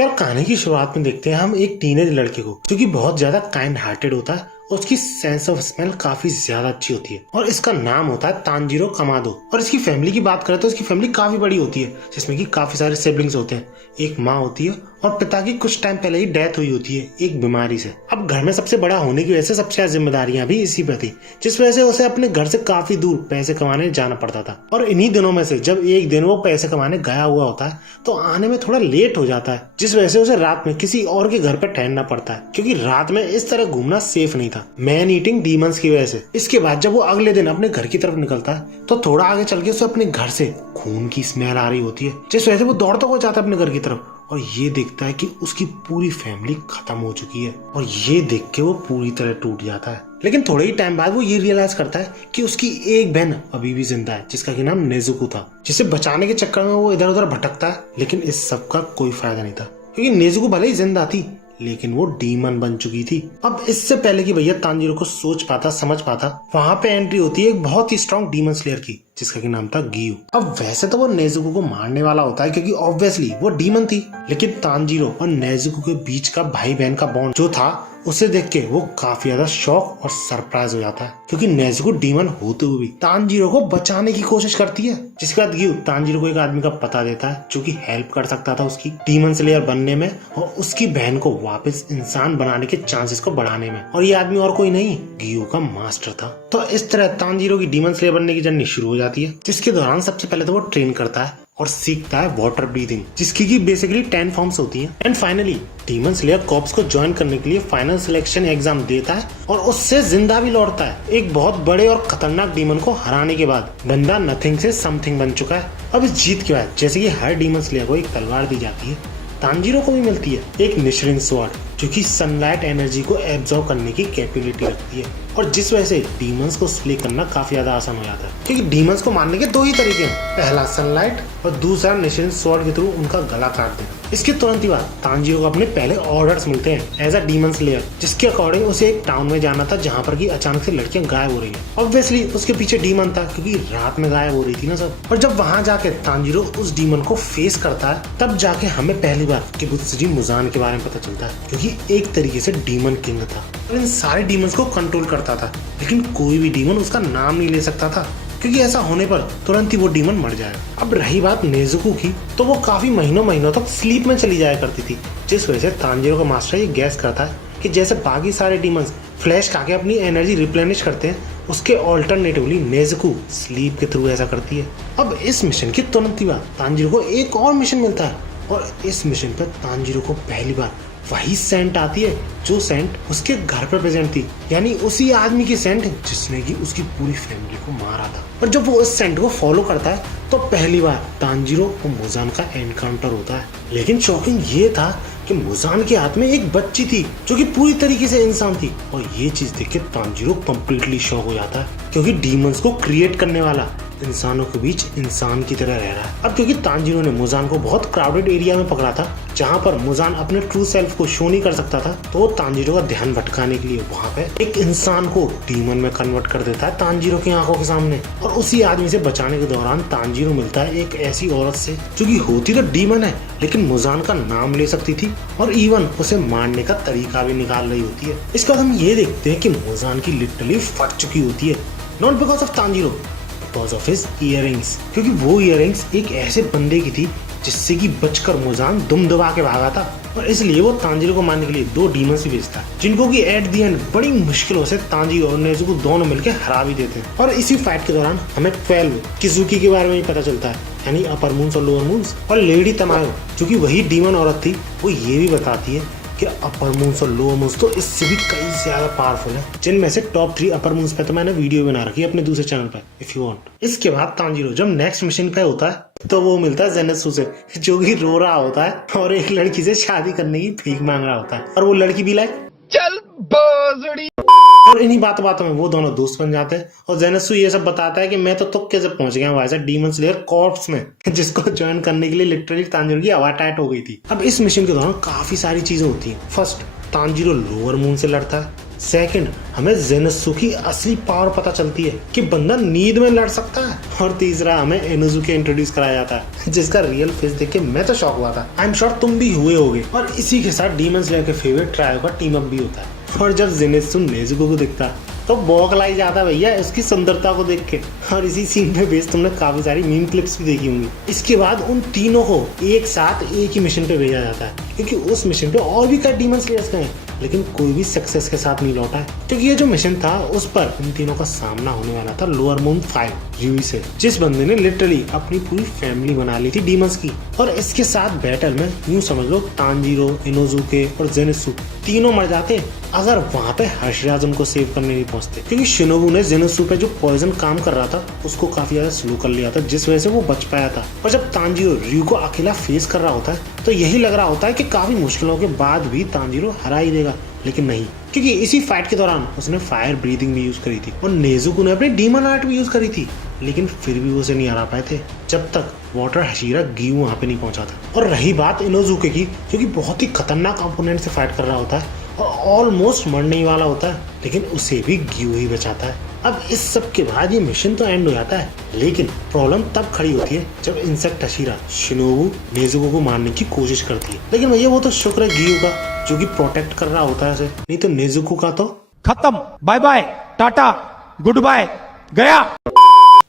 तो यार कहानी की शुरुआत में देखते हैं हम एक टीनेज लड़के को जो कि बहुत ज्यादा काइंड हार्टेड होता है और उसकी सेंस ऑफ स्मेल काफी ज्यादा अच्छी होती है और इसका नाम होता है तांजीरो कमादो। और इसकी फैमिली की बात करें तो इसकी फैमिली काफी बड़ी होती है जिसमें कि काफी सारे सिबलिंग्स होते हैं। एक माँ होती है और पिता की कुछ टाइम पहले ही डेथ हुई होती है एक बीमारी से। अब घर में सबसे बड़ा होने की वजह से सबसे ज्यादा जिम्मेदारियां भी इसी पर थी, जिस वजह से उसे अपने घर से काफी दूर पैसे कमाने जाना पड़ता था। और इन्हीं दिनों में से जब एक दिन वो पैसे कमाने गया हुआ होता है तो आने में थोड़ा लेट हो जाता है, जिस वजह से उसे रात में किसी और के घर पर ठहरना पड़ता है क्योंकि रात में इस तरह घूमना सेफ नहीं था मैन ईटिंग डीमंस की वजह से। इसके बाद जब वो अगले दिन अपने घर की तरफ निकलता है तो थोड़ा आगे चल के उसे अपने घर से खून की स्मेल आ रही होती है, जिस वजह से वो दौड़ता हुआ जाता है अपने घर की तरफ और ये देखता है कि उसकी पूरी फैमिली खत्म हो चुकी है और ये देख के वो पूरी तरह टूट जाता है। लेकिन थोड़े ही टाइम बाद वो ये रियलाइज करता है कि उसकी एक बहन अभी भी जिंदा है जिसका कि नाम नेजुको था, जिसे बचाने के चक्कर में वो इधर उधर भटकता है। लेकिन इस सब का कोई फायदा नहीं था क्योंकि नेजुको भले ही जिंदा थी लेकिन वो डीमन बन चुकी थी। अब इससे पहले कि भैया तांजीरो को सोच पाता समझ पाता वहां पे एंट्री होती है एक बहुत ही स्ट्रॉन्ग डीमन स्लेयर की जिसका कि नाम था गियू। अब वैसे तो वो नेजुको को मारने वाला होता है क्योंकि ऑब्वियसली वो डीमन थी, लेकिन तांजीरो और नेजुको के बीच का भाई बहन का बॉन्ड जो था उसे देख के वो काफी ज्यादा शॉक और सरप्राइज हो जाता है क्योंकि नेजुको डीमन होते हुए भी तांजीरो को बचाने की कोशिश करती है। जिसके बाद गियू तांजीरो को एक आदमी का पता देता है जो कि हेल्प कर सकता था उसकी डीमन स्लेयर बनने में और उसकी बहन को वापस इंसान बनाने के चांसेस को बढ़ाने में। और ये आदमी और कोई नहीं गियू का मास्टर था। तो इस तरह तांजीरो की डीमन स्लेयर बनने की जर्नी शुरू हो जाती है, जिसके दौरान सबसे पहले तो वो ट्रेन करता है और सीखता है वाटर ब्रीदिंग जिसकी की बेसिकली 10 फॉर्म्स होती हैं। And finally demon slayer corps को ज्वाइन करने के लिए फाइनल सिलेक्शन एग्जाम देता है और उससे जिंदा भी लौटता है एक बहुत बड़े और खतरनाक डीमन को हराने के बाद। बंदा नथिंग से समथिंग बन चुका है। अब इस जीत के बाद जैसे कि हर डीमन स्लेयर को एक तलवार दी जाती है, तांजीरो को भी मिलती है एक निशरिंग स्वॉर्ड जो कि सनलाइट एनर्जी को एब्जॉर्ब करने की कैपेबिलिटी रखती है और जिस वजह से डीमंस को स्ले करना काफी ज्यादा आसान हो जाता है क्योंकि डीमंस को मारने के दो ही तरीके हैं, पहला सनलाइट और दूसरा निशरिंग स्वॉर्ड के थ्रू उनका गला काट देना। इसके तुरंत ही बाद तांजीरो को अपने पहले ऑर्डर्स मिलते हैं एज अ डीमन स्लेयर, जिसके अकॉर्डिंग उसे एक टाउन में जाना था जहाँ पर की अचानक से लड़कियां गायब हो रही है। ऑब्वियसली उसके पीछे डीमन था क्योंकि रात में गायब हो रही थी ना सब। और जब वहां जाके तांजीरो उस डीमन को फेस करता है तब जाके हमें पहली बार किबुत्सुजी मुजान के बारे में पता चलता है क्योंकि एक तरीके से डीमन किंग था और इन सारे डीमंस को कंट्रोल करता था, लेकिन कोई भी डीमन उसका नाम नहीं ले सकता था क्योंकि ऐसा होने पर तुरंत ही वो डीमन मर जाएगा। अब रही बात नेजुको की, तो वो काफी महीनों तक स्लीप में चली जाया करती थी, जिस वजह से तांजीरो का मास्टर ये गैस करता है कि जैसे बाकी सारे डीमंस फ्लैश खा के अपनी एनर्जी रिप्लेनिश करते हैं, उसके ऑल्टरनेटिवली नेजुको स्लीप के थ्रू ऐसा करती है। अब इस मिशन के तुरंत ही बाद तांजीरो को एक और मिशन मिलता है और इस मिशन पर तांजीरो को पहली बार वही सेंट आती है जो सेंट उसके घर पर प्रेजेंट थी, यानी उसी आदमी की सेंट जिसने की उसकी पूरी फैमिली को मारा था। और जब वो उस सेंट को फॉलो करता है तो पहली बार तांजीरो और मुजान का एनकाउंटर होता है। लेकिन शॉकिंग ये था कि मुजान के हाथ में एक बच्ची थी जो कि पूरी तरीके से इंसान थी और ये चीज देख के तांजीरो कंप्लीटली शॉक हो जाता है क्योंकि डीमंस को क्रिएट करने वाला इंसानों के बीच इंसान की तरह रह रहा है। अब क्योंकि तांजीरो ने मुजान को बहुत क्राउडेड एरिया में पकड़ा था जहाँ पर मुजान अपने ट्रू सेल्फ को शो नहीं कर सकता था, तो तांजीरो का ध्यान भटकाने के लिए वहाँ पे एक इंसान को डीमन में कन्वर्ट कर देता है तांजीरो की आंखों के सामने। और उसी आदमी से बचाने के दौरान तांजीरो मिलता है एक ऐसी औरत से जो कि होती तो डीमन है लेकिन मुजान का नाम ले सकती थी और इवन उसे मारने का तरीका भी निकाल रही होती है। इसके बाद हम ये देखते हैं कि मुजान की लिटरली फट चुकी होती है, not because of Tanjiro, because of his earrings, क्योंकि वो इयररिंग्स एक ऐसे बंदे की थी जिससे कि बचकर मुजान दुम दबा के भागा था और इसलिए वो तांजीरो को मारने के लिए दो डीमंस भी भेजता है जिनको कि एट द एंड बड़ी मुश्किलों से तांजीरो और नेजुको दोनों मिलकर हरा भी देते हैं। और इसी फाइट के दौरान हमें 12 किजुकी के बारे में भी पता चलता है, यानी अपर मून्स और लोअर मून्स। और लेडी तमायो जो कि वही डीमन औरत थी वो ये भी बताती है कि अपर मून्स और लोअर मून्स तो इससे भी कई ज्यादा पावरफुल है, जिनमें से टॉप 3 अपर मून्स पे तो मैंने वीडियो बना रखी है अपने दूसरे चैनल पे इफ यू वांट। इसके बाद तांजीरो जब नेक्स्ट मिशन पे होता है तो वो मिलता है जेनेत्सु से जो कि रो रहा होता है और एक लड़की से शादी करने की भीख मांग रहा होता है और वो लड़की भी लाइक चल बोजड़ी। और इन्हीं बातों में वो दोनों दोस्त बन जाते हैं और जेनेत्सु ये सब बताता है कि मैं तो तुक्के से पहुंच गया वैसे डीमन स्लेयर कॉर्प्स में, जिसको ज्वाइन करने के लिए लिटरली तांजीरो की हवा टाइट हो गई थी। अब इस मिशन के दौरान काफी सारी चीजें होती हैं। फर्स्ट तांजीरो लोअर मून से लड़ता है, सेकंड, हमें जेनत्सु की असली पावर पता चलती है कि बंदा नींद में लड़ सकता है। और तीसरा, हमें इनोजुके इंट्रोड्यूस कराया जाता है जिसका रियल फेस देख के मैं तो शॉक हुआ था। आई एम श्योर तुम भी हुए होगे। और इसी के साथ डीमन स्लेयर के फेवरेट ट्रायो का टीम अप भी होता है। और जब जेनेत्सु नेजुको को दिखता तो बौखलाई जाता भैया उसकी सुंदरता को देख के। और इसी सीन पे बेस तुमने काफी सारी मीम क्लिप्स भी देखी होंगी। इसके बाद उन तीनों को एक साथ एक ही मिशन पे भेजा जाता है, क्योंकि उस मिशन पे और भी कई डीमन स्लेयर्स गए, लेकिन कोई भी सक्सेस के साथ नहीं लौटा है, क्योंकि ये जो मिशन था उस पर इन तीनों का सामना होने वाला था लोअर मून 5 यूई से, जिस बंदे ने लिटरली अपनी पूरी फैमिली बना ली थी डीमंस की। और इसके साथ बैटल में यूं समझ लो तांजीरो, इनोजुके और जेनेत्सु तीनों मर जाते अगर वहाँ पे हर्षराज उनको सेव करने नहीं पहुंचते, क्योंकि शिनोबु ने जेनेत्सु पे जो पॉइजन काम कर रहा था उसको काफी ज्यादा स्लो कर लिया था, जिस वजह से वो बच पाया था। और जब तांजीरो रयू को अकेला फेस कर रहा होता है तो यही लग रहा होता है कि काफी मुश्किलों के बाद भी तांजीरो हरा ही देगा, लेकिन नहीं, क्योंकि इसी फाइट के दौरान उसने फायर ब्रीदिंग भी यूज करी थी और नेजुको ने अपनी डीमन आर्ट भी यूज करी थी, लेकिन फिर भी वो उसे नहीं हरा पाए थे जब तक वाटर हशीरा गियू वहाँ पे नहीं पहुंचा था। और रही बात इनोजुके की, जो कि बहुत ही खतरनाक अपोनेंट से फाइट कर रहा होता है और ऑलमोस्ट मरने ही वाला होता है, लेकिन उसे भी गियू ही बचाता है। अब इस सब के बाद ये मिशन तो एंड हो जाता है, लेकिन प्रॉब्लम तब खड़ी होती है जब इंसेक्ट हशीरा शिनोबु नेजुको को मारने की कोशिश करती है। लेकिन भैया वो तो शुक्र है गियू का, जो कि प्रोटेक्ट कर रहा होता है उसे, नहीं तो नेजुको का तो खत्म, bye bye, tata, good bye, गया।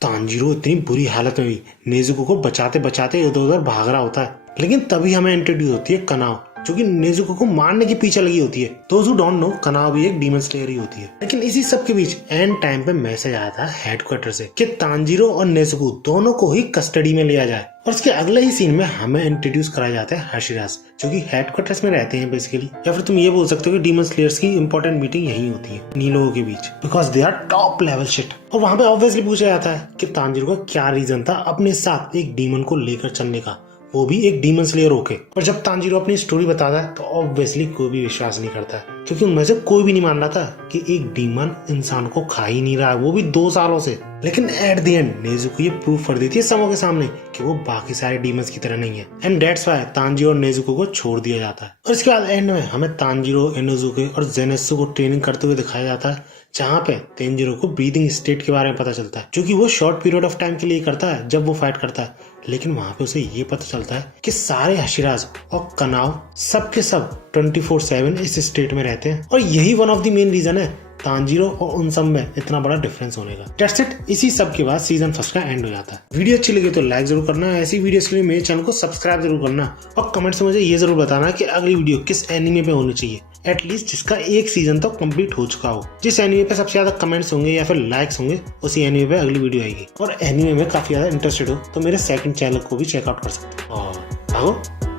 तांजीरो इतनी बुरी हालत में भी नेजुको को बचाते बचाते इधर उधर भाग रहा होता है, लेकिन तभी हमें इंट्रोड्यूस होती है कनाओ, जो कि नेजुको को मारने के पीछे लगी होती है। दोज़ हू डोंट नो, कनाओ भी एक डीमन स्लेयर ही होती है। लेकिन इसी सब के बीच एंड टाइम पे मैसेज आया था हेडक्वार्टर से कि तांजीरो और नेजुको दोनों को ही कस्टडी में लिया जाए। और उसके अगले ही सीन में हमें इंट्रोड्यूस कराया जाता है हर्षिराज, जो कि हेडक्वार्टर्स में रहते हैं बेसिकली, या फिर तुम ये बोल सकते हो कि डीमन स्लेयर्स की इंपॉर्टेंट मीटिंग यही होती है इन्हीं लोगों के बीच, because they are top level shit. और वहां पे ऑब्वियसली पूछा जाता है कि तांजीरो का क्या रीजन था अपने साथ एक डीमन को लेकर चलने का, वो भी एक डीमन स्लेयर होके। और जब तांजीरो अपनी स्टोरी बताता है तो ऑब्वियसली कोई भी विश्वास नहीं करता है, क्योंकि उनमें से कोई भी नहीं मान रहा था कि एक डीमन इंसान को खा ही नहीं रहा है, वो भी 2 सालों से। लेकिन एट द एंड नेजुको ये प्रूफ कर देती है सबों के सामने कि वो बाकी सारे डीमंस की तरह नहीं है, एंड दैट्स व्हाई तांजीरो और नेजुको को छोड़ दिया जाता है। और इसके बाद एंड में हमें तांजीरो, इनोजुके और जेनेत्सु को ट्रेनिंग करते हुए दिखाया जाता है, जहाँ पे तेंजिरो को ब्रीदिंग स्टेट के बारे में पता चलता है, जो कि वो शॉर्ट पीरियड ऑफ टाइम के लिए करता है जब वो फाइट करता है। लेकिन वहां पे उसे ये पता चलता है कि सारे हशीराज और कनाव सब के सब 24/7 इस स्टेट में रहते हैं, और यही one of the main reason है तांजीरो और उन सब में इतना बड़ा डिफरेंस होने का। That's it. इसी सब के बाद सीजन 1 का एंड हो जाता है। वीडियो अच्छी लगी तो लाइक जरूर करना, ऐसी वीडियोस के लिए मेरे चैनल को सब्सक्राइब जरूर करना, और कमेंट से मुझे ये जरूर बताना कि अगली वीडियो किस एनिमे पे होनी चाहिए, एटलीस्ट जिसका एक सीजन तो कंप्लीट हो चुका हो। जिस एनिमे पे सबसे ज्यादा कमेंट्स होंगे या फिर लाइक्स होंगे उसी एनिमे पे अगली वीडियो आएगी। और एनिमे में काफी ज्यादा इंटरेस्टेड हो तो मेरे सेकंड चैनल को भी चेकआउट कर सकते हो। और भागो।